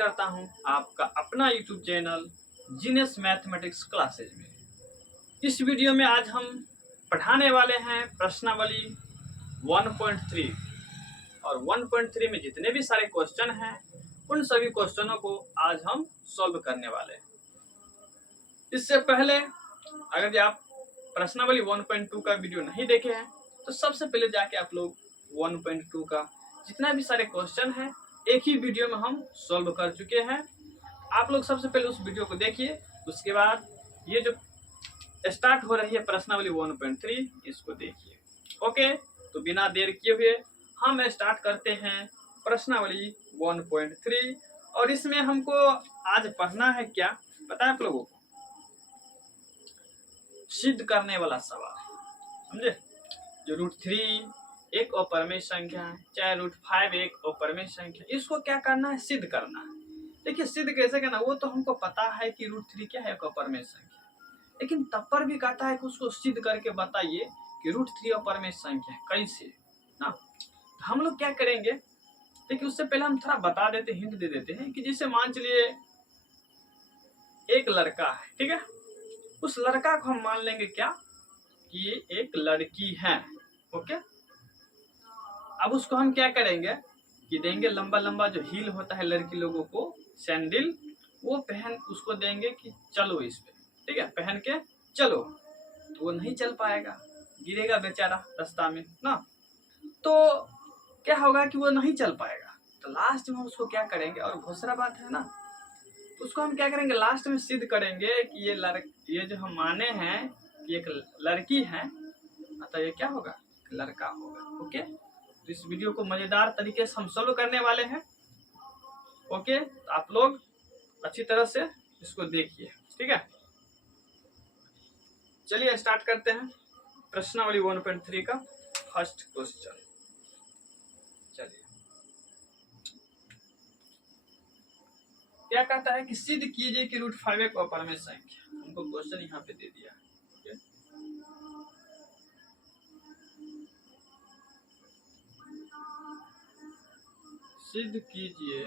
करता हूं आपका अपना YouTube channel genius mathematics classes में। इस वीडियो में आज हम पढ़ाने वाले हैं प्रश्नावली 1.3 और 1.3 में जितने भी सारे क्वेश्चन हैं उन सभी क्वेश्चनों को आज हम सॉल्व करने वाले हैं। इससे पहले अगर आप प्रश्नावली 1.2 का वीडियो नहीं देखे हैं तो सबसे पहले जाके आप लोग 1.2 का जितना भी सारे क्वेश्चन हैं एक ही वीडियो में हम सॉल्व कर चुके हैं। आप लोग सबसे पहले उस वीडियो को देखिए, उसके बाद ये जो स्टार्ट हो रही है प्रश्नावली 1.3 इसको देखिए। ओके, तो बिना देर किए हुए हम स्टार्ट करते हैं प्रश्नावली 1.3 और इसमें हमको आज पढ़ना है क्या पता है आप लोगों को? सिद्ध करने वाला सवाल, समझे? जो √3 एक अपरिमेय संख्या है, चाहे √5 एक अपरिमेय संख्या, इसको क्या करना है? सिद्ध करना है। देखिए सिद्ध कैसे करना, वो तो हमको पता है कि √3 क्या है, एक अपरिमेय संख्या, लेकिन तब पर भी कहता है कि उसको सिद्ध करके बताइए कि √3 अपरिमेय संख्या है, कैसे ना? तो हम लोग क्या करेंगे, देखिए उससे पहले हम थोड़ा बता देते, हिंट दे देते हैं कि जैसे मान चलिए एक लड़का है, ठीक है, उस लड़का को हम मान लेंगे क्या कि ये एक लड़की है। ओके, अब उसको हम क्या करेंगे कि देंगे लंबा लंबा जो हील होता है लड़की लोगों को, सैंडल, वो पहन उसको देंगे कि चलो इस पे, ठीक है, पहन के चलो। तो वो नहीं चल पाएगा, गिरेगा बेचारा रास्ता में ना, तो क्या होगा कि वो नहीं चल पाएगा। तो लास्ट में हम उसको क्या करेंगे, और दूसरा बात है ना, उसको हम क्या करेंगे लास्ट में सिद्ध करेंगे कि ये जो हम माने हैं कि एक लड़की है, तो ये क्या होगा, लड़का होगा। ओके, तो इस वीडियो को मजेदार तरीके से हम सॉल्व करने वाले हैं। ओके, तो आप लोग अच्छी तरह से इसको देखिए, ठीक है। चलिए स्टार्ट करते हैं प्रश्नावली 1.3 का फर्स्ट क्वेश्चन। चलिए, क्या कहता है कि सिद्ध कीजिए कि √5 एक अपरिमेय संख्या। हमको क्वेश्चन यहाँ पे दे दिया। सिद्ध कीजिए,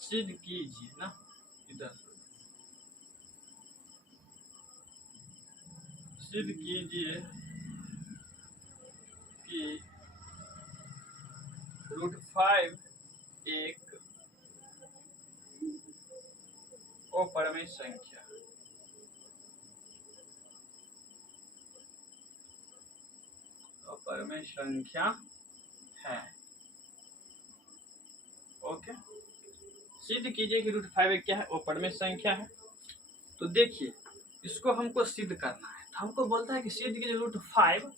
सिद्ध कीजिए ना, इधर सिद्ध कीजिए कि √5 एक अपरिमेय संख्या, अपरिमेय संख्या है। ओके, सिद्ध कीजिए कि √5 एक क्या है, अपरिमेय संख्या है। तो देखिए इसको हमको सिद्ध करना है, तो हमको बोलता है कि सिद्ध कीजिए √5,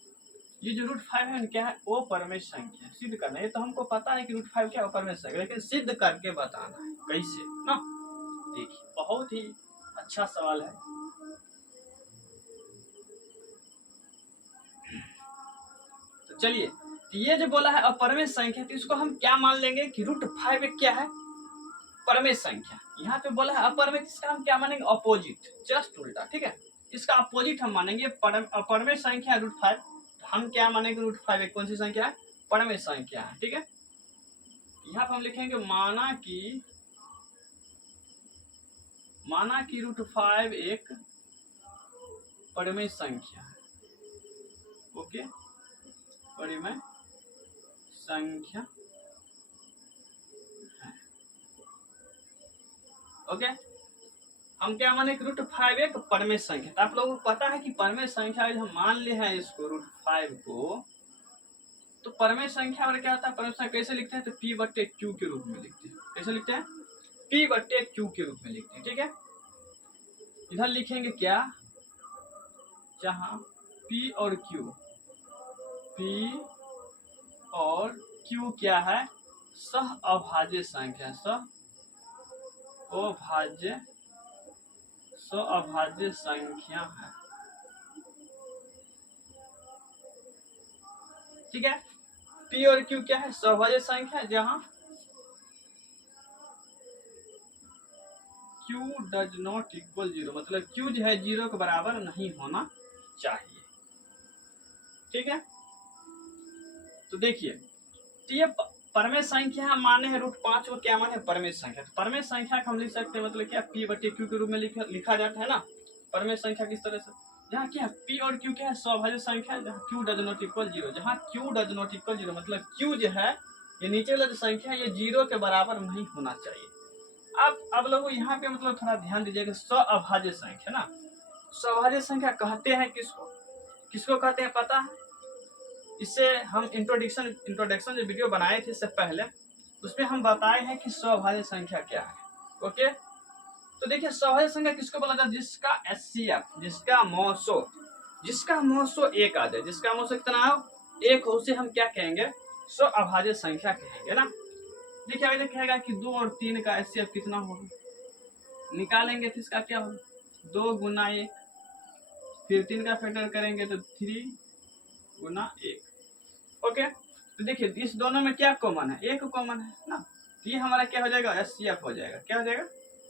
ये जो √5 है क्या है, अपरिमेय संख्या सिद्ध करना है। ये तो हमको पता है कि √5 क्या अपरिमेय संख्या, लेकिन सिद्ध करके बताना है कैसे ना। देखिए बहुत ही अच्छा सवाल है। तो चलिए, ये जो बोला है अपरिमेय संख्या, तो इसको हम क्या मान लेंगे कि √5 एक क्या है, परमेय संख्या। यहाँ पे बोला है अपरिमेय, इसका हम क्या मानेंगे, अपोजिट, जस्ट उल्टा, ठीक है, इसका अपोजिट हम मानेंगे अपरिमेय संख्या √5। हम क्या मानेंगे, √5 एक कौन सी संख्या है, परमेय संख्या है, ठीक है। यहाँ पर हम लिखेंगे माना कि √5 एक परमेय संख्या है। ओके, परमेय संख्या है। ओके, हम क्या माने कि √5 एक परमेय संख्या। तो आप लोगों को पता है कि परमेय संख्या हम मान ले हैं इसको √5 को, तो परमेय संख्या और क्या होता है, परमेय संख्या कैसे लिखते हैं, तो P/Q के रूप में लिखते हैं। कैसे लिखते हैं, P/Q के रूप में लिखते हैं, ठीक है। इधर लिखेंगे क्या, जहां P और Q क्या है, सह अभाज्य संख्या, अभाज्य संख्या है, ठीक है। P और Q क्या है, सहभाज्य संख्या, जहां Q डज नॉट इक्वल 0, मतलब Q जो है 0 के बराबर नहीं होना चाहिए, ठीक है। तो देखिए तो ये परमेय संख्या माने है √5 को क्या माने परमेय संख्या। तो परमेय संख्या को हम लिख सकते हैं मतलब क्या P/Q के रूप में लिखा जाता है ना परमेय संख्या किस तरह से, जहाँ क्या P और Q क्या है स्वभाज्य संख्या, जहाँ Q डज नॉट इक्वल 0, जहाँ Q डज नॉट इक्वल 0 मतलब Q जो है ये नीचे वाला जो संख्या ये 0 के बराबर नहीं होना चाहिए। अब लोगों यहाँ पे मतलब थोड़ा ध्यान दीजिएगा, स्वअभाज्य संख्या ना, स्वभाज्य संख्या कहते हैं किसको, किसको कहते हैं पता है। इससे हम इंट्रोडक्शन जो वीडियो बनाए थे इससे पहले उसमें हम बताए हैं कि स्वभाज्य संख्या क्या है। ओके, तो देखिए स्वभाज्य संख्या किसको बोला जाता है, जिसका HCF जिसका मौसो 1 आ जाए, जिसका मौसो कितना हो 1 हो, उसे हम क्या कहेंगे स्वअभाज्य संख्या कहेंगे ना। देखिए आगे कहेगा कि 2 और 3 का HCF कितना होगा, निकालेंगे तो इसका क्या होगा 2 गुना 1, फिर 3 का फैक्टर करेंगे तो 3 गुना 1। ओके, तो देखिए इस दोनों में क्या कॉमन है, 1 कॉमन है ना, ये हमारा क्या हो जाएगा HCF हो जाएगा, क्या हो जाएगा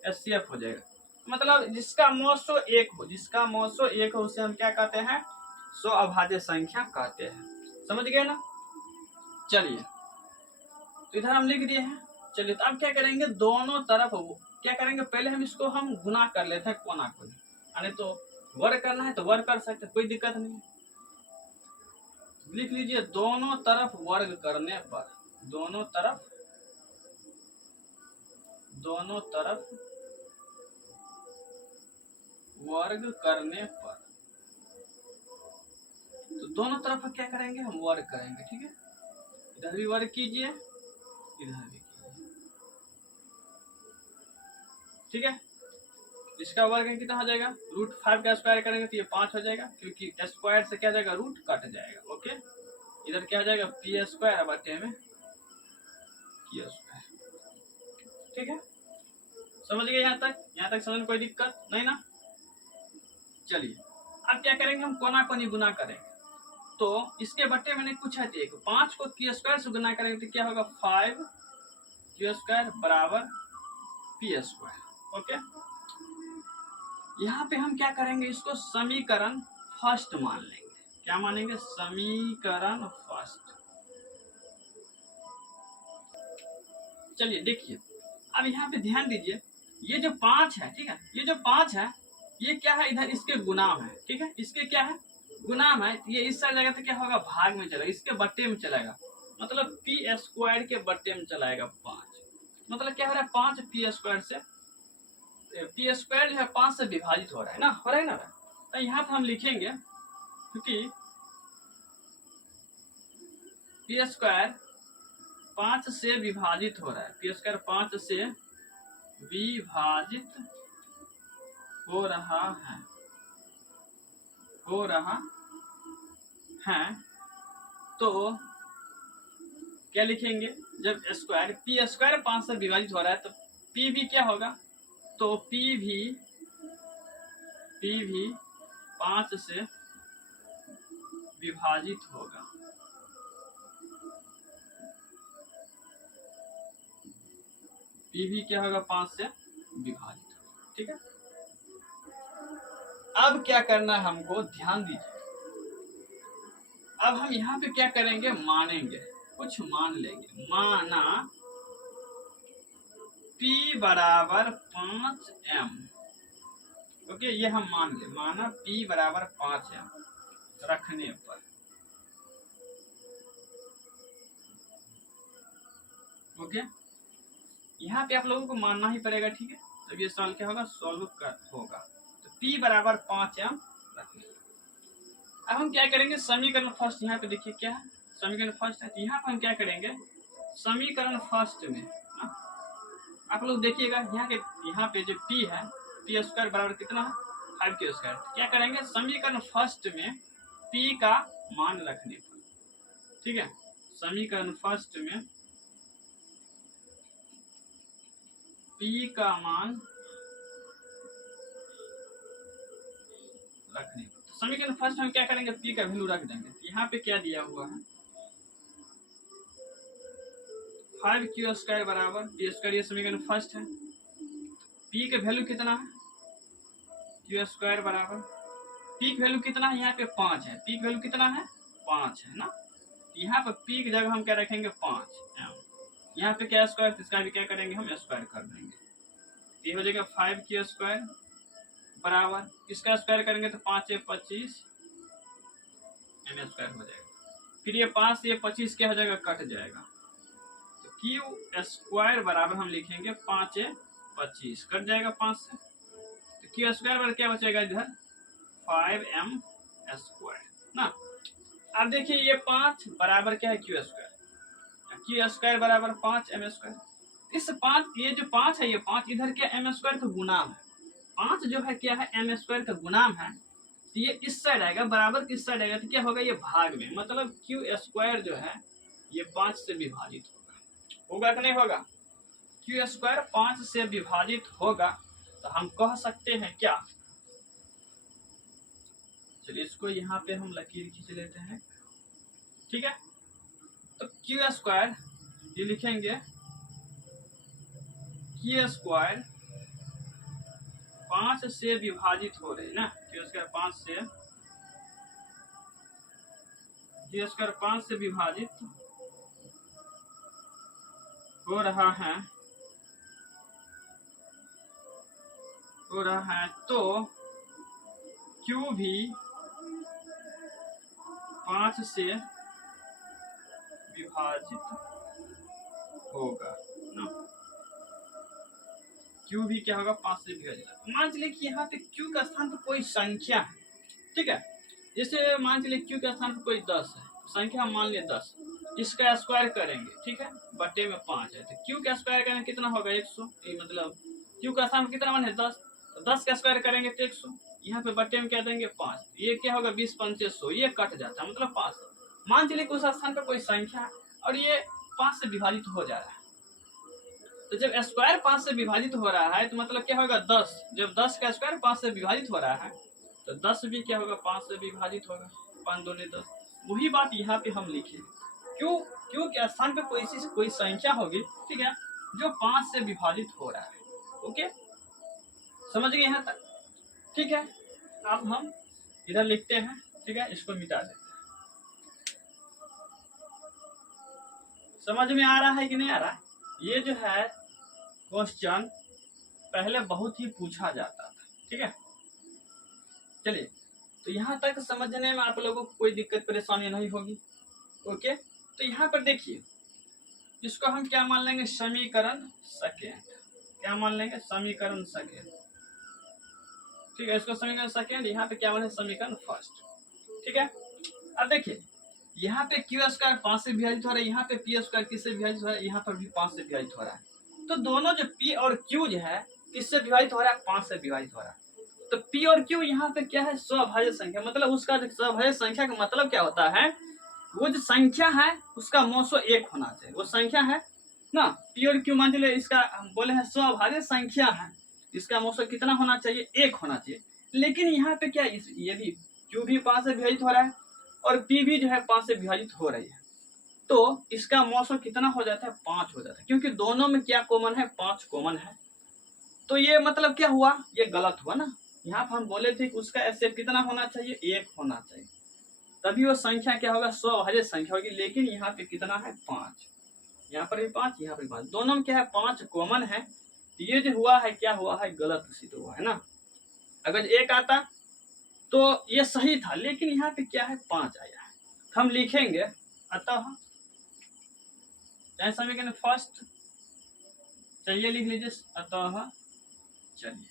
HCF हो जाएगा। मतलब जिसका मौसो 1 हो, जिसका मौसो 1 हो उसे हम क्या कहते हैं स्वअभाज्य संख्या कहते हैं। समझ गए ना। चलिए तो इधर हम लिख दिए हैं। चलिए तो अब क्या करेंगे, दोनों तरफ क्या करेंगे, पहले हम इसको हम गुना कर लेते हैं कोना को, यानी तो वर्ग करना है तो वर्ग कर सकते, कोई दिक्कत नहीं। लिख लीजिए दोनों तरफ वर्ग करने पर, दोनों तरफ वर्ग करने पर, तो दोनों तरफ क्या करेंगे हम वर्ग करेंगे। ठीक है, इधर भी वर्ग कीजिए, इधर भी कीजिए। ठीक है, इसका वर्ग कितना हो जाएगा √5 का स्क्वायर करेंगे तो ये 5 हो जाएगा, क्योंकि स्क्वायर से क्या जाएगा रूट कट जाएगा। ओके, इधर क्या हो जाएगा P² बटे में Q²। ठीक है, समझ गए यहाँ तक समझ में कोई दिक्कत नहीं ना। चलिए अब क्या करेंगे, हम कोना कोनी गुना करेंगे, तो इसके बट्टे में नहीं कुछ है, 5 को Q² से गुना करेंगे तो क्या होगा 5Q² बराबर P²। ओके, यहाँ पे हम क्या करेंगे, इसको समीकरण फर्स्ट मान लेंगे। क्या मानेंगे, समीकरण फर्स्ट। चलिए देखिए अब यहाँ पे ध्यान दीजिए, ये जो 5 है, ठीक है, ये जो 5 है ये क्या है, इधर इसके गुणाम है। ठीक है, इसके क्या है गुणाम है, ये इस साइड जाएगा तो क्या होगा भाग में चलेगा, इसके बट्टे में चलेगा, मतलब P² के बट्टे में चलाएगा 5। मतलब क्या हो रहा है 5 P² से P² जो है 5 से विभाजित हो रहा है ना, हो रहा है ना। तो यहाँ पे हम लिखेंगे क्योंकि P² 5 से विभाजित हो रहा है, P² 5 से विभाजित हो रहा है, तो क्या लिखेंगे, जब स्क्वायर P² 5 से विभाजित हो रहा है तो P भी क्या होगा, तो P भी 5 से विभाजित होगा। P भी क्या होगा 5 से विभाजित होगा। ठीक है, अब क्या करना है हमको, ध्यान दीजिए। अब हम यहाँ पे क्या करेंगे, मानेंगे, कुछ मान लेंगे। माना P बराबर 5m। ओके, ये हम मान ले, माना P बराबर 5m रखने पर, ओके, यहाँ पे आप लोगों को मानना ही पड़ेगा। ठीक है, तब ये सवाल क्या होगा, सॉल्व होगा। तो P बराबर 5m रखने। अब हम क्या करेंगे, समीकरण फर्स्ट, यहाँ पे देखिए क्या है समीकरण फर्स्ट है, तो यहाँ पे हम क्या करेंगे, समीकरण फर्स्ट में ना आप लोग देखिएगा, यहाँ पे जो P है P² बराबर कितना है 5Q²। क्या करेंगे, समीकरण फर्स्ट में P का मान रखने पर, ठीक है, समीकरण फर्स्ट में P का मान रखने पर, तो समीकरण फर्स्ट में हम क्या करेंगे, P का वैल्यू रख देंगे। यहाँ पे क्या दिया हुआ है 5Q² बराबर P², ये समीकरण फर्स्ट है। P का वैल्यू कितना है, Q² बराबर P का वैल्यू कितना है, यहाँ पे 5 है, P का वैल्यू कितना है 5 है ना। यहाँ पर पी की जगह हम क्या रखेंगे 5m, यहाँ पे क्या स्क्वायर, इसका भी क्या करेंगे हम स्क्वायर कर देंगे। ये हो जाएगा 5k² बराबर इसका स्क्वायर करेंगे तो 5 × 25 m² हो जाएगा। फिर ये 5 से ये 25 क्या हो जाएगा, कट जाएगा, तो q² बराबर हम लिखेंगे 5 × 25 कट जाएगा 5 से, तो q² बराबर क्या बचेगा इधर 5m² ना। अब देखिए ये 5 बराबर क्या है q² बराबर 5m²। इस 5 ये जो 5 है, ये 5 इधर क्या m² का गुणाम है, 5 जो है क्या है m² का गुणाम है, तो ये इस साइड आएगा, बराबर किस साइड आएगा, तो क्या होगा ये भाग में, मतलब q² जो है ये 5 से विभाजित होगा कि नहीं होगा, q² 5 से विभाजित होगा, तो हम कह सकते हैं क्या, चलिए इसको यहाँ पे हम लकीर खींच लेते हैं, ठीक है। तो q² ये लिखेंगे q² 5 से विभाजित हो रहे ना, q² 5 से विभाजित हो रहा है, तो q भी 5 से विभाजित होगा ना, q भी क्या होगा 5 से विभाजित। मान चलिए कि यहाँ पे q का स्थान पर कोई संख्या है, ठीक है, जैसे मान चलिए q का स्थान पर कोई 10 है, संख्या मान लिया 10, इसका स्क्वायर करेंगे, ठीक है, बटे में 5 है, तो q का स्क्वायर करेंगे कितना होगा 100, मतलब q का स्थान पर कितना मान है 10, तो 10 का स्क्वायर करेंगे तो 100, यहाँ पे बटे में क्या देंगे 5, ये क्या होगा 20 × 5 100, ये कट जाता है, मतलब 5। मान चलिए कि उस स्थान पर कोई संख्या है और ये 5 से विभाजित हो जा रहा है, तो जब स्क्वायर 5 से विभाजित हो रहा है तो मतलब क्या होगा 10, जब 10 का स्क्वायर 5 से विभाजित हो रहा है तो 10 भी क्या होगा 5 से विभाजित होगा, 5 दूनी 10। वही बात यहाँ पे हम लिखे, क्यों के स्थान पे कोई संख्या होगी, ठीक है, जो 5 से विभाजित हो रहा है। ओके, समझ गए यहाँ तक, ठीक है। अब हम इधर लिखते हैं, ठीक है, इसको मिटा देते हैं। समझ में आ रहा है कि नहीं आ रहा है? ये जो है क्वेश्चन पहले बहुत ही पूछा जाता था, ठीक है। चलिए, तो यहाँ तक समझने में आप लोगों को कोई दिक्कत परेशानी नहीं होगी। ओके, तो यहाँ पर देखिए, इसको हम क्या मान लेंगे, समीकरण सेकेंड, क्या मान लेंगे, समीकरण सेकेंड, ठीक है, इसको समीकरण सेकेंड, यहाँ पे क्या मान है समीकरण फर्स्ट, ठीक है। अब देखिए यहाँ पे q² 5 से विभाजित हो रहा है, यहाँ पे p² किससे विभाजित हो रहा है, यहाँ पर भी 5 से विभाजित हो रहा है, तो दोनों जो p और q जो है किससे विभाजित हो रहा है, 5 से विभाजित हो रहा है। तो p और q यहाँ पे क्या है, स्वभाज्य संख्या, मतलब उसका स्वभाज्य संख्या का मतलब क्या होता है, वो जो संख्या है उसका मौसो 1 होना चाहिए, वो संख्या है ना, p और q मान लीजिए इसका हम बोले हैं स्वभाज्य संख्या है, इसका मौसो कितना होना चाहिए, 1 होना चाहिए। लेकिन यहाँ पे क्या, ये भी q भी 5 से विभाजित हो रहा है और p भी जो है 5 से विभाजित हो रही है, तो इसका मौसम कितना हो जाता है, 5 हो जाता है, क्योंकि दोनों में क्या कॉमन है, 5 कॉमन है। तो ये मतलब क्या हुआ, ये गलत हुआ ना, यहाँ पर हम बोले थे कि उसका एसएफ कितना होना चाहिए, 1 होना चाहिए, तभी वो संख्या क्या होगा, स्वभाज्य संख्या होगी। लेकिन यहाँ पे कितना है, 5, यहाँ पर भी 5, यहाँ पर भी 5, दोनों में क्या है 5 कॉमन है। ये जो हुआ है क्या हुआ है, गलत सिद्ध हुआ है ना। अगर 1 आता तो ये सही था, लेकिन यहाँ पे क्या है 5 आया है, हम लिखेंगे अतः, चाहे समीकरण फर्स्ट चाहिए लिख लीजिए, अतः, चलिए,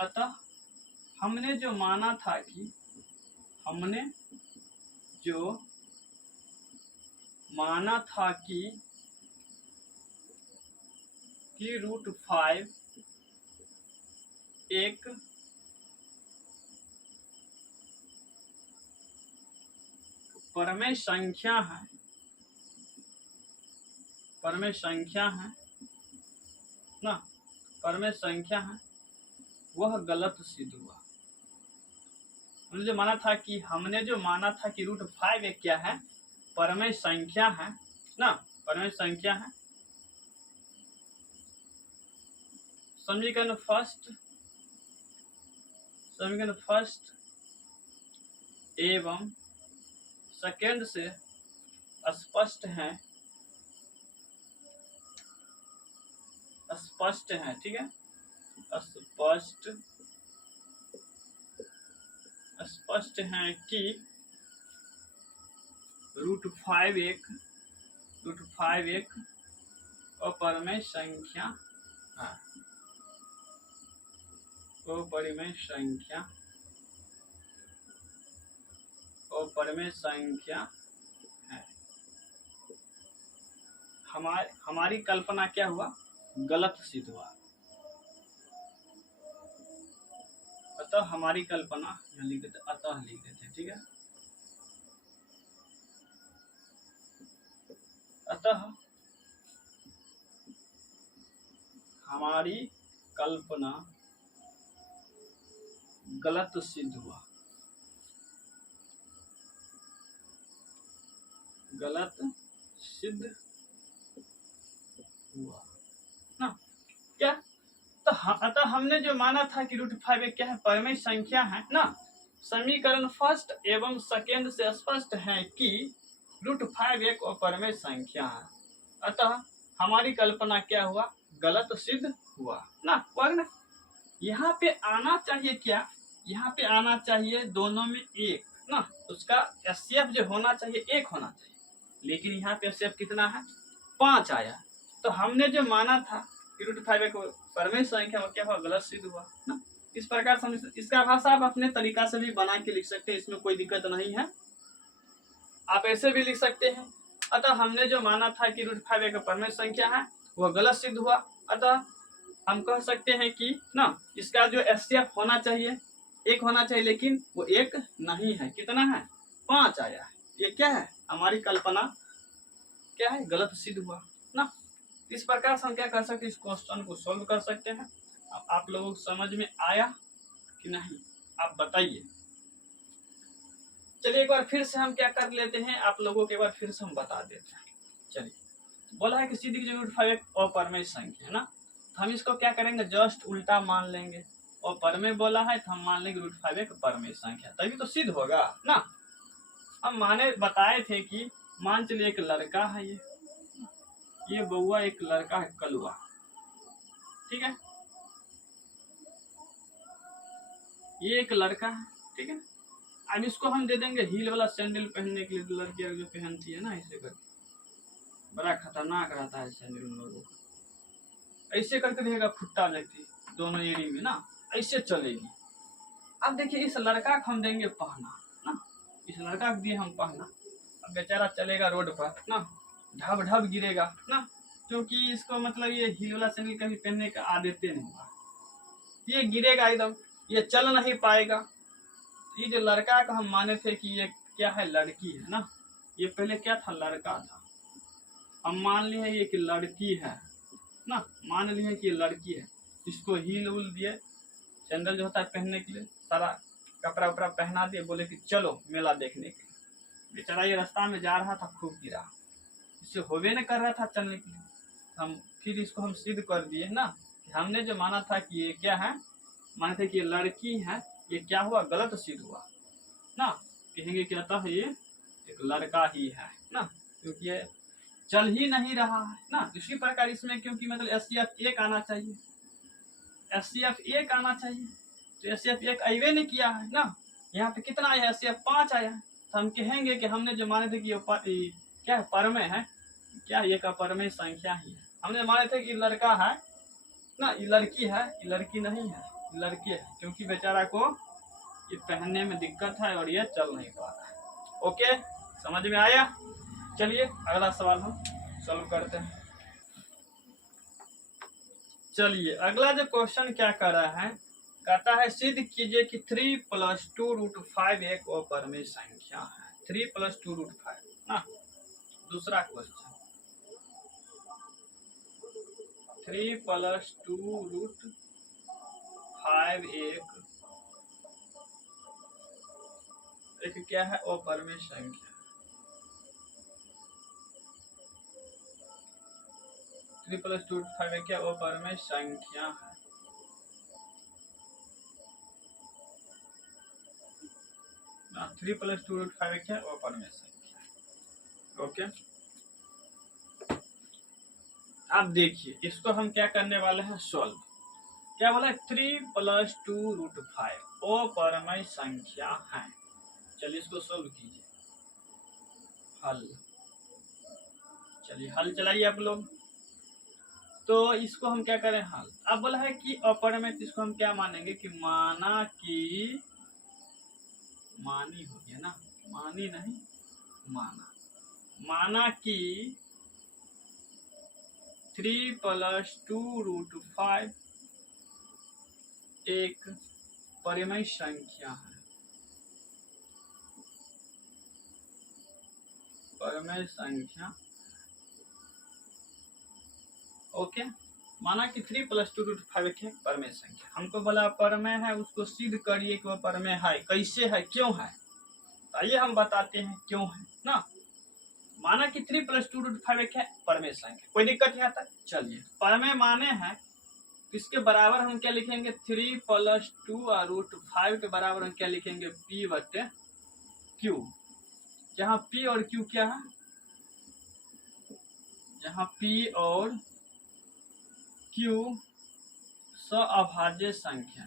अतः हमने जो माना था कि √5 एक परमेय संख्या है, परमेय संख्या है ना, परमेय संख्या है, वह गलत सिद्ध हुआ। हमने जो माना था कि √5 एक क्या है, परमेय संख्या है ना, परमेय संख्या है। समीकरण फर्स्ट एवं सेकेंड से स्पष्ट हैं, ठीक है, स्पष्ट हैं कि √5 एक अपरिमेय संख्या है, अपरिमेय संख्या है। हमारी कल्पना क्या हुआ, गलत सिद्ध हुआ। अतः हमारी कल्पना यहाँ लिख देते, अतः लिख देते, ठीक है। अतः हमारी कल्पना गलत सिद्ध हुआ, ना क्या। तो अतः हमने जो माना था कि √5 एक क्या है, परिमेय संख्या है ना। समीकरण फर्स्ट एवं सेकेंड से स्पष्ट है कि √5 एक अपरिमेय संख्या है। अतः हमारी कल्पना क्या हुआ, गलत सिद्ध हुआ ना। यहाँ पे आना चाहिए क्या, यहाँ पे आना चाहिए दोनों में एक ना, उसका एचसीएफ जो होना चाहिए 1 होना चाहिए, लेकिन यहाँ पे एचसीएफ कितना है, 5 आया। तो हमने जो माना था कि √5 एक परिमेय संख्या क्या हुआ, गलत सिद्ध हुआ ना। इस प्रकार से इसका भाषा आप अपने तरीका से भी बना के लिख सकते हैं, इसमें कोई दिक्कत नहीं है, आप ऐसे भी लिख सकते हैं। अतः हमने जो माना था कि √5 एक परिमेय संख्या है वह गलत सिद्ध हुआ। अतः हम कह सकते हैं कि ना इसका जो एचसीएफ होना चाहिए 1 होना चाहिए, लेकिन वो 1 नहीं है, कितना है, 5 आया है। ये क्या है, हमारी कल्पना क्या है, गलत सिद्ध हुआ ना। इस प्रकार से हम क्या कर सकते हैं, इस क्वेश्चन को सोल्व कर सकते हैं। अब आप लोगों को समझ में आया कि नहीं, आप बताइए। चलिए एक बार फिर से हम क्या कर लेते हैं, आप लोगों के बार फिर से हम बता देते हैं। चलिए, बोला है कि सीधी √5 एक अपरिमेय संख्या है ना, तो हम इसको क्या करेंगे, जस्ट उल्टा मान लेंगे। और परिमेय बोला है तो हम मान लेंगे √5 एक परिमेय संख्या, तभी तो सिद्ध होगा ना। हम बताए थे कि मान चलिए एक लड़का है, ये बउआ एक लड़का है कलुआ, ठीक है, ये एक लड़का है, ठीक है। अब इसको हम दे देंगे हील वाला सैंडल पहनने के लिए, लड़कियां जो पहनती है ना, ऐसे करके, बड़ा खतरनाक रहता है सैंडल उन लोगों का। ऐसे करके रहेगा खुट्टा व्यक्ति दोनों एड़ी में ना, ऐसे चलेगी। अब देखिए इस लड़का को हम देंगे पहना ना, इस लड़का को दिए हम पहना, अब बेचारा चलेगा रोड पर ना, ढब ढब गिरेगा ना, क्योंकि इसको मतलब ये हील वाला सैंडल कभी पहनने का आदत नहीं हुआ, ये गिरेगा एकदम, ये चल नहीं पाएगा। ये जो लड़का का हम माने थे कि ये क्या है, लड़की है ना, ये पहले क्या था, लड़का था, हम मान लिए ये कि लड़की है ना, मान लिए कि ये लड़की है। इसको हील उल दिए, सैंडल जो होता है पहनने के लिए, सारा कपड़ा उपड़ा पहना दिए, बोले कि चलो मेला देखने के लिए। बेचारा ये रास्ता में जा रहा था, खूब गिरा, इससे होवे न कर रहा था चलने के लिए। हम फिर इसको हम सिद्ध कर दिए ना, कि हमने जो माना था कि ये क्या है, माने थे कि ये लड़की है, ये क्या हुआ, गलत सिद्ध हुआ ना। कहेंगे कि अतः ये एक लड़का ही है ना, क्योंकि ये चल ही नहीं रहा है ना। इसी प्रकार इसमें क्योंकि मतलब एचसीएफ 1 आना चाहिए, एचसीएफ 1 आना चाहिए, तो एचसीएफ 1 अइबे नहीं किया है ना। यहाँ पे कितना आया है, एचसीएफ 5 आया है। तो हम कहेंगे कि हमने जो माने थे कि ये क्या है, परमेय है, क्या ये का परमेय संख्या ही है। हमने माने थे कि लड़का है ना, ये लड़की है, ये लड़की नहीं है, लड़के है, क्योंकि बेचारा को ये पहनने में दिक्कत है और ये चल नहीं पा रहा है। ओके, समझ में आया। चलिए अगला सवाल हम सॉल्व करते हैं। चलिए अगला जो क्वेश्चन क्या कर रहा है, कहता है सिद्ध कीजिए कि 3 + 2√5 एक अपरिमेय संख्या है। 3 + 2√5 ना, दूसरा क्वेश्चन 3 + 2√5 एक क्या है, अपरिमेय संख्या। 3 + 2√5 क्या अपरिमेय संख्या है। 3 + 2√5 क्या है अपरमेय संख्या। ओके, अब देखिए इसको हम क्या करने वाले हैं, सॉल्व। क्या बोला है, 3 + 2√5 अपरमेय संख्या है। चलिए इसको सॉल्व कीजिए, हल। चलिए हल चलाइए आप लोग। तो इसको हम क्या करें, हल। अब बोला है कि अपरमेय, तो इसको हम क्या मानेंगे कि माना कि, मानी हो गया ना, मानी नहीं माना, माना कि 3 + 2√5 एक परिमेय संख्या है, परिमेय संख्या। ओके, माना कि 3 + 2√5 एक परमेय संख्या। हमको बोला परमेय है, उसको सिद्ध करिए कि वह परमेय है। कैसे है, क्यों है, आइए हम बताते हैं क्यों है ना। माना कि 3 + 2√5 एक है परमेय संख्या, कोई दिक्कत नहीं आता। चलिए परमेय माने हैं, इसके बराबर हम क्या लिखेंगे, 3 + 2√5 के बराबर हम क्या लिखेंगे, P/Q। जहाँ P और Q क्या है, जहाँ P और Q सहअभाज्य संख्या,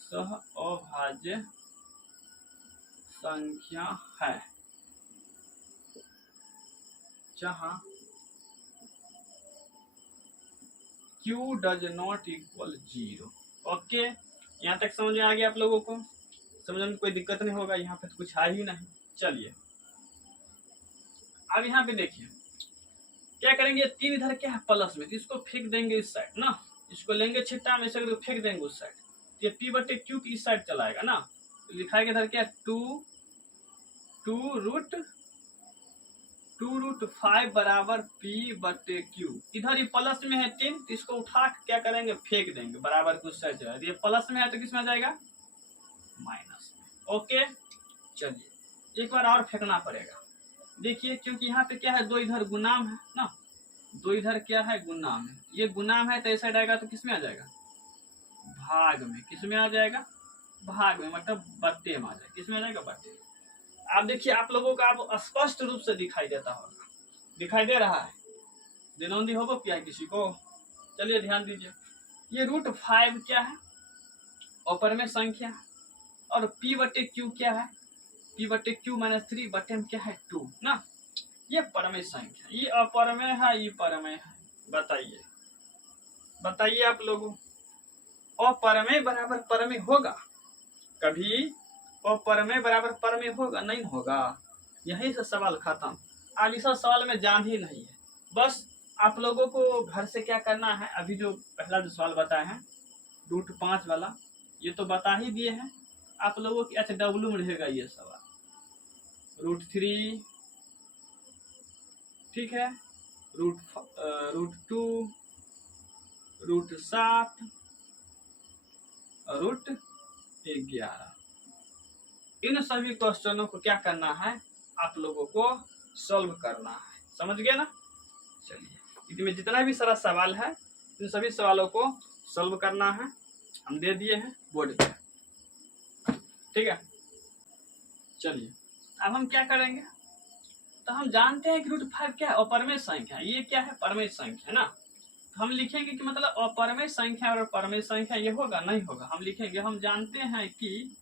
सहअभाज्य संख्या है, जहाँ Q does not equal 0। Okay, यहाँ तक समझ में आ गया आप लोगों को, समझने में कोई दिक्कत नहीं होगा, यहाँ पे तो कुछ है ही नहीं। चलिए अब यहाँ पे देखिए क्या करेंगे, 3 इधर क्या है प्लस में, इसको फेंक देंगे इस साइड ना, इसको लेंगे छिट्टा में से फेंक देंगे उस साइड, ये P/Q की इस साइड चलाएगा ना, तो लिखाएगा इधर क्या, 2√5 बराबर P/Q। इधर ये प्लस में है 3, तो इसको उठा के क्या करेंगे, फेंक देंगे, बराबर कुछ साइड चलाएगा, ये प्लस में है तो किस में आ जाएगा, माइनस में। ओके, चलिए एक बार और फेंकना पड़ेगा। देखिए क्योंकि यहाँ पे क्या है, 2 इधर गुणाम है ना, 2 इधर क्या है, गुणाम है। ये गुणाम है तो ऐसा आएगा तो किस में आ जाएगा, भाग में। किस में आ जाएगा, भाग में, मतलब बट्टे में आ जाएगा। किस में आ जाएगा, बट्टे में। आप देखिए आप लोगों को आप स्पष्ट रूप से दिखाई देता होगा, दिखाई दे रहा है, दिनौंदी होगा क्या किसी को। चलिए ध्यान दीजिए, ये √5 क्या है, अपरमेय संख्या, और P/Q क्या है, P/Q - 3 बटे में क्या है 2 ना, ये परमेय संख्या, ये अपरमेय है, ये परमेय है। बताइए बताइए आप लोगों, अपरमेय बराबर परमेय होगा कभी, अपरमेय बराबर परमेय होगा, नहीं होगा। यही से सवाल खत्म। अब इस सवाल में जान ही नहीं है, बस आप लोगों को घर से क्या करना है, अभी जो पहला जो सवाल बताए हैं √5 वाला, ये तो बता ही दिए हैं आप लोगों की। अच्छा डब्लू में रहेगा ये सवाल, √3 ठीक है, √2, √7, √11। इन सभी क्वेश्चनों को क्या करना है, आप लोगों को सॉल्व करना है। समझ गए ना। चलिए इसमें जितना भी सारा सवाल है, इन सभी सवालों को सॉल्व करना है, हम दे दिए हैं बोर्ड पे, ठीक है। चलिए अब हम क्या करेंगे, तो हम जानते हैं कि √5 क्या है, अपरमेय संख्या। ये क्या है, परमेय संख्या ना। तो हम लिखेंगे कि मतलब अपरमेय संख्या और परमेय संख्या ये होगा, नहीं होगा। हम लिखेंगे, हम जानते हैं कि,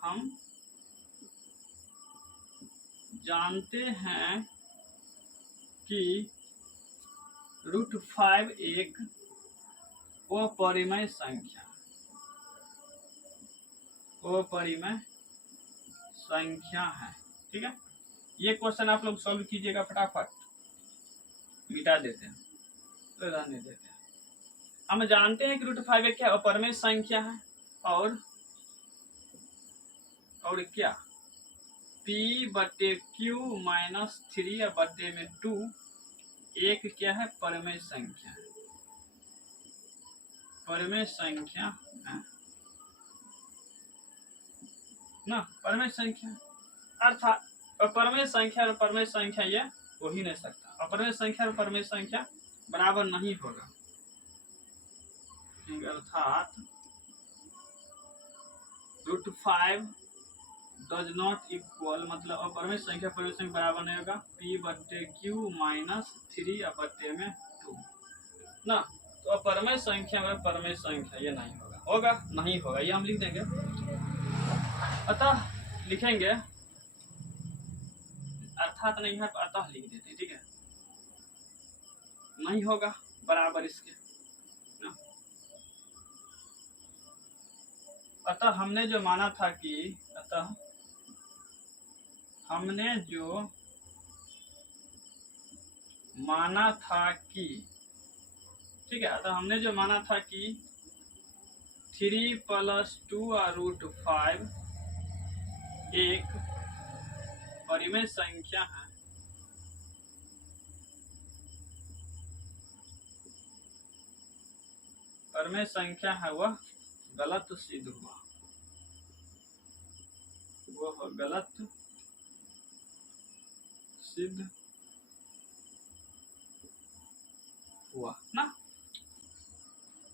हम जानते हैं कि √5 एक अपरिमेय संख्या, अपरिमेय संख्या है, ठीक है। ये क्वेश्चन आप लोग सॉल्व कीजिएगा फटाफट, मिटा देते हैं तो रहने देते हैं। हम जानते हैं कि √5 एक क्या अपरिमेय संख्या है, और क्या, P/Q - 3 या बट्टे में 2 एक क्या है, परमेय संख्या है, परमेय संख्या है ना, परमेय संख्या। अर्थात अपरमेय संख्या और परमेय संख्या ये हो ही नहीं सकता, अपरमेय संख्या और परमेय संख्या बराबर नहीं होगा। अर्थात √5 डज नॉट इक्वल, मतलब अपरिमेय संख्या परिमेय संख्या बराबर नहीं होगा p/q - 3/2 ना। तो अपरिमेय संख्या में परिमेय संख्या ये नहीं होगा, होगा नहीं होगा, ये हम लिख देंगे। अतः लिखेंगे, अर्थात नहीं है अतः लिख देते हैं, ठीक है। नहीं होगा बराबर इसके ना। अतः हमने जो माना था कि ठीक है, अतः हमने जो माना था कि 3 + 2 और √5 एक परिमेय संख्या है, परिमेय संख्या है, वह गलत सिद्ध हुआ, वह गलत सिद्ध हुआ ना।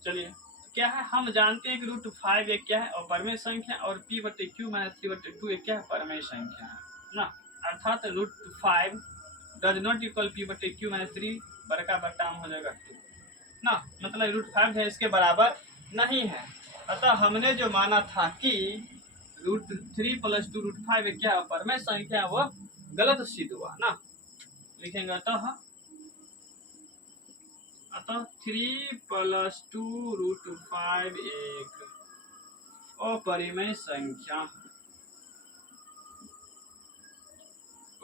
चलिए, क्या है, हम जानते हैं कि √5 एक क्या है अपरिमेय संख्या और p/q - 3/2 एक क्या है परिमेय संख्या है ना। अर्थात √5 डज नॉट इक्वल p/q - 3 बड़का बट्टा हो जाएगा 2 ना, मतलब √5 है इसके बराबर नहीं है। अतः हमने जो माना था कि √3 + 2 √5 एक क्या अपरिमेय संख्या, वह गलत सिद्ध हुआ ना। लिखेंगे अतः 3 + 2 √5 एक अपरिमेय संख्या,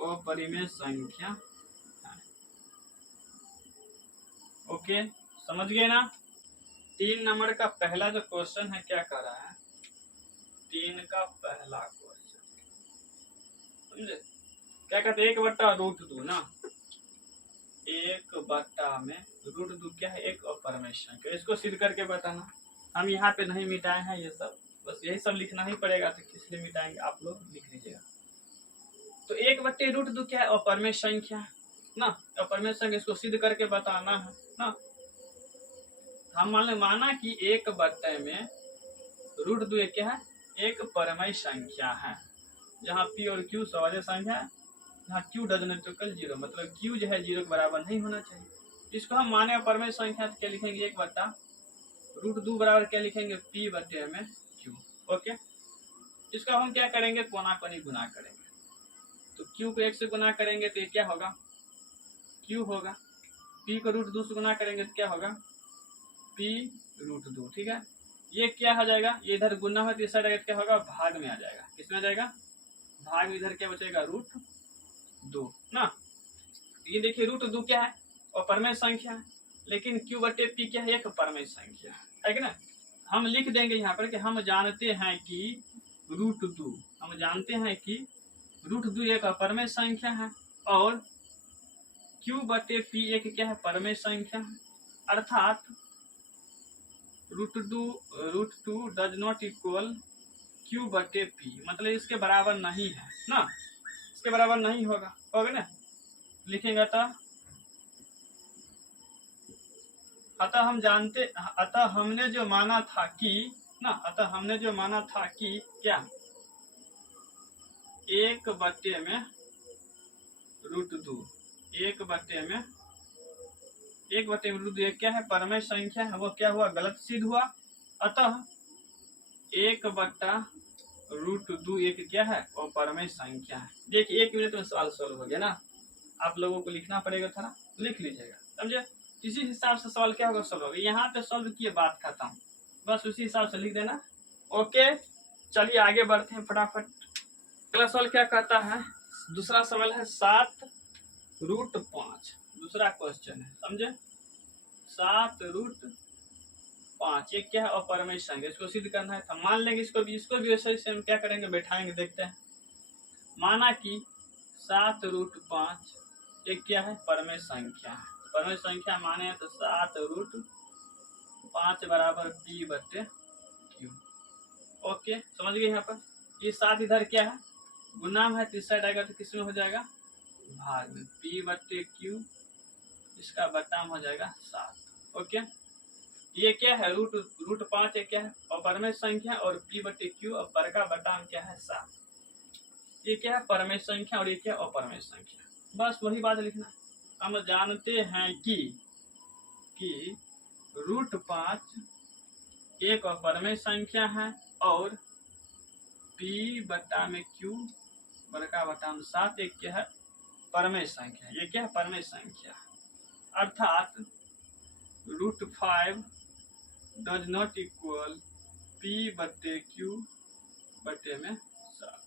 अपरिमेय संख्या है। ओके, समझ गए ना। 3 नंबर का पहला जो क्वेश्चन है क्या कर रहा है, 3 का पहला क्वेश्चन समझे, क्या कहते हैं 1/√2 ना, 1/2 में √2 क्या है एक अपरिमेय संख्या, इसको सिद्ध करके बताना। हम यहाँ पे नहीं मिटाए हैं ये सब, बस यही सब लिखना ही पड़ेगा, तो किस लिए मिटाएंगे, आप लोग लिख लीजिएगा। तो 1/√2 क्या है अपरिमेय संख्या ना, अपरिमेय संख्या, इसको सिद्ध करके बताना है ना। हम माना कि 1/2 में √2 एक क्या है एक परिमेय संख्या है, जहाँ p और q सवार्य संख्या है, जहाँ q डज नॉट इक्वल 0, मतलब q जो है 0 के बराबर नहीं होना चाहिए। इसको हम माने अपरिमेय संख्या, तो क्या लिखेंगे 1/√2 बराबर क्या लिखेंगे p/q। ओके, इसको हम क्या करेंगे, कोना-कोनी गुना करेंगे, तो q को 1 से गुना करेंगे तो ये क्या होगा q होगा, p को √2 से गुना करेंगे तो क्या होगा p√2, ठीक है। ये क्या हो जाएगा, ये इधर गुना हो तो इस साइड क्या होगा भाग में आ जाएगा, किसमें आ जाएगा भाग में, इधर क्या बचेगा √2 ना। ये देखिए √2 क्या है अपरिमेय संख्या है, लेकिन q/p क्या है एक परिमेय संख्या है कि ना। हम लिख देंगे यहाँ पर कि हम जानते हैं कि √2, हम जानते हैं कि √2 एक अपरिमेय संख्या है और q/p एक क्या है परिमेय संख्या है, अर्थात √2 डज नॉट इक्वल q/p, मतलब इसके बराबर नहीं है ना, इसके बराबर नहीं होगा, होगा ना। लिखेंगे अतः हम जानते, अतः हमने जो माना था कि ना, अतः हमने जो माना था कि क्या 1/2 में √2, 1/2 में √2 क्या है परिमेय संख्या है, वो क्या हुआ गलत सिद्ध हुआ। अतः 1/√2 एक क्या है वो परिमेय संख्या है। देखिए 1 मिनट में सवाल सॉल्व हो गया ना, आप लोगों को लिखना पड़ेगा था ना, लिख लीजिएगा, समझे। इसी हिसाब से सवाल क्या होगा सॉल्व होगा, यहाँ पे सॉल्व किए बात खत्म, बस उसी हिसाब से लिख देना। ओके, चलिए आगे बढ़ते हैं फटाफट। अगला सवाल क्या कहता है, दूसरा सवाल है 7√5, दूसरा क्वेश्चन है, समझे। 7√5 ये क्या है अपरिमेय संख्या, इसको सिद्ध करना है। तो मान लेंगे इसको भी वैसे ही हम क्या करेंगे बैठाएंगे, देखते हैं। माना कि 7√5 एक क्या है परिमेय संख्या है, परिमेय संख्या माने तो 7√5 बराबर p/q। ओके, समझ गए। यहाँ पर ये 7 इधर क्या है गुणाम है, तो इस साइड आएगा तो किसमें हो जाएगा भाग में, p/q इसका बट्टाम हो जाएगा 7। ओके, ये क्या है, रूट 5 ये क्या है, अपरमेय संख्या, और पी बटे क्यू अब बड़का बटाम क्या है 7। ये क्या है, परमेय संख्या, और ये क्या अपरमेय संख्या। बस वही बात लिखना। हम जानते हैं कि रूट 5 एक अपरमेय संख्या है और पी बटा में क्यू बड़का बटा में 7 एक क्या है, परमेय संख्या। ये क्या है, परमेय संख्या। अर्थात root 5 does not equal P बटे क्यू बटे में 7।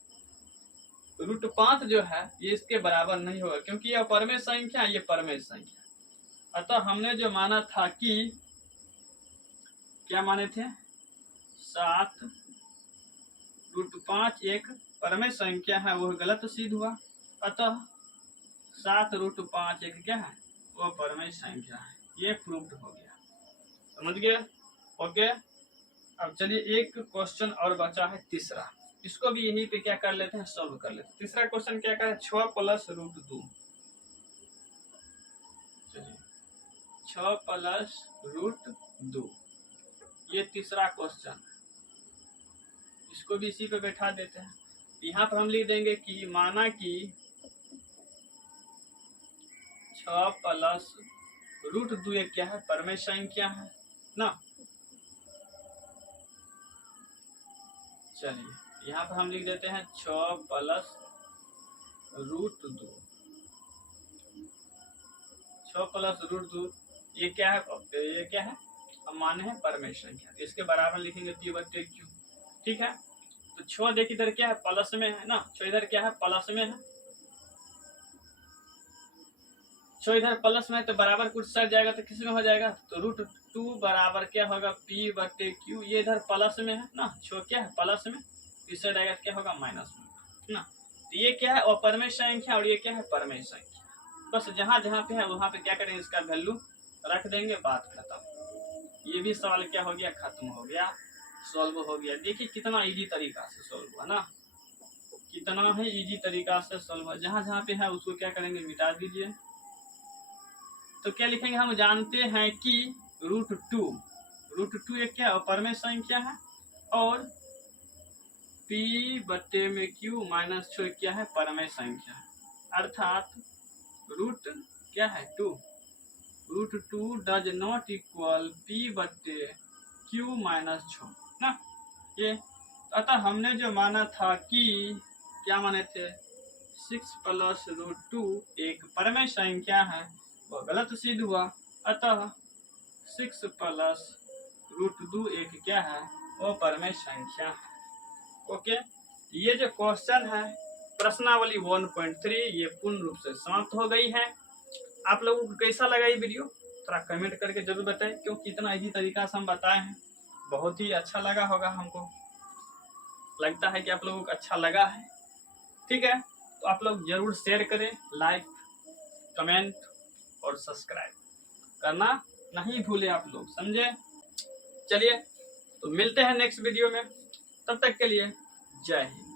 रूट 5 जो है ये इसके बराबर नहीं होगा, क्योंकि ये अपरमेय संख्या, ये परमेय संख्या। अतः हमने जो माना था कि क्या माने थे, 7 रूट 5 एक परमेय संख्या है, वो गलत सिद्ध हुआ। अतः 7 रूट 5 एक क्या है, वो परमेय संख्या है। ये प्रूव्ड हो गया, समझ गए। ओके, अब चलिए एक क्वेश्चन और बचा है तीसरा, इसको भी यही पे क्या कर लेते हैं, सॉल्व कर लेते हैं। तीसरा क्वेश्चन क्या है, 6 प्लस रूट 2। चलिए 6 प्लस रूट 2, ये तीसरा क्वेश्चन, इसको भी इसी पे बैठा देते हैं। यहाँ पर हम लिख देंगे कि माना कि 6 प्लस रूट 2 एक क्या है, परमेय संख्या है ना। चलिए यहाँ पर हम लिख देते हैं 6 प्लस रूट 2, 6 प्लस रूट 2 ये क्या है, ये क्या है, हम माने हैं परमेय संख्या, इसके बराबर लिखेंगे पी बटे क्यू। ठीक है, तो 6 देखिए इधर क्या है, प्लस में है ना, 6 इधर क्या है, प्लस में है, 6 इधर प्लस में है, तो बराबर कुछ सट जाएगा तो किस में हो जाएगा, तो रूट 2 बराबर क्या होगा, पी बटे क्यू। ये इधर प्लस में है ना, 6 क्या है प्लस में, इस साइड आएगा क्या होगा, माइनस में ना। तो ये क्या है, अपरमेय संख्या, और ये क्या है, परमेय संख्या। बस जहां जहां पे है वहां पे क्या करेंगे, इसका वैल्यू रख देंगे, बात खत्म। ये भी सवाल क्या हो गया, खत्म हो गया, सॉल्व हो गया। देखिए कितना इजी तरीका से सॉल्व हुआ ना, कितना है इजी तरीका से सॉल्व हुआ। जहां जहां पे है उसको क्या करेंगे, मिटा दीजिए। तो क्या लिखेंगे, हम जानते हैं कि रूट 2 एक क्या अपरमेय संख्या है, और पी बटे में क्यू माइनस 6 क्या है, परमेय संख्या है। अर्थात रूट क्या है 2, root 2 does not equal P बटे क्यू माइनस 6 ना। ये अतः हमने जो माना था कि क्या माने थे, 6 प्लस रूट 2 एक परमेय संख्या है, वो गलत सिद्ध हुआ। अतः 6 प्लस रूट 2 एक क्या है, वो परमेय संख्या है। ओके, ये जो क्वेश्चन है प्रश्नावली 1.3 ये पूर्ण रूप से समाप्त हो गई है। आप लोगों को कैसा लगा ये वीडियो, थोड़ा कमेंट करके जरूर बताएं, क्योंकि इतना इजी तरीका से हम बताए हैं, बहुत ही अच्छा लगा होगा, हमको लगता है कि आप लोगों को अच्छा लगा है। ठीक है, तो आप लोग जरूर शेयर करें, लाइक कमेंट और सब्सक्राइब करना नहीं भूले आप लोग, समझे। चलिए तो मिलते हैं नेक्स्ट वीडियो में, तब तक के लिए जय हिंद।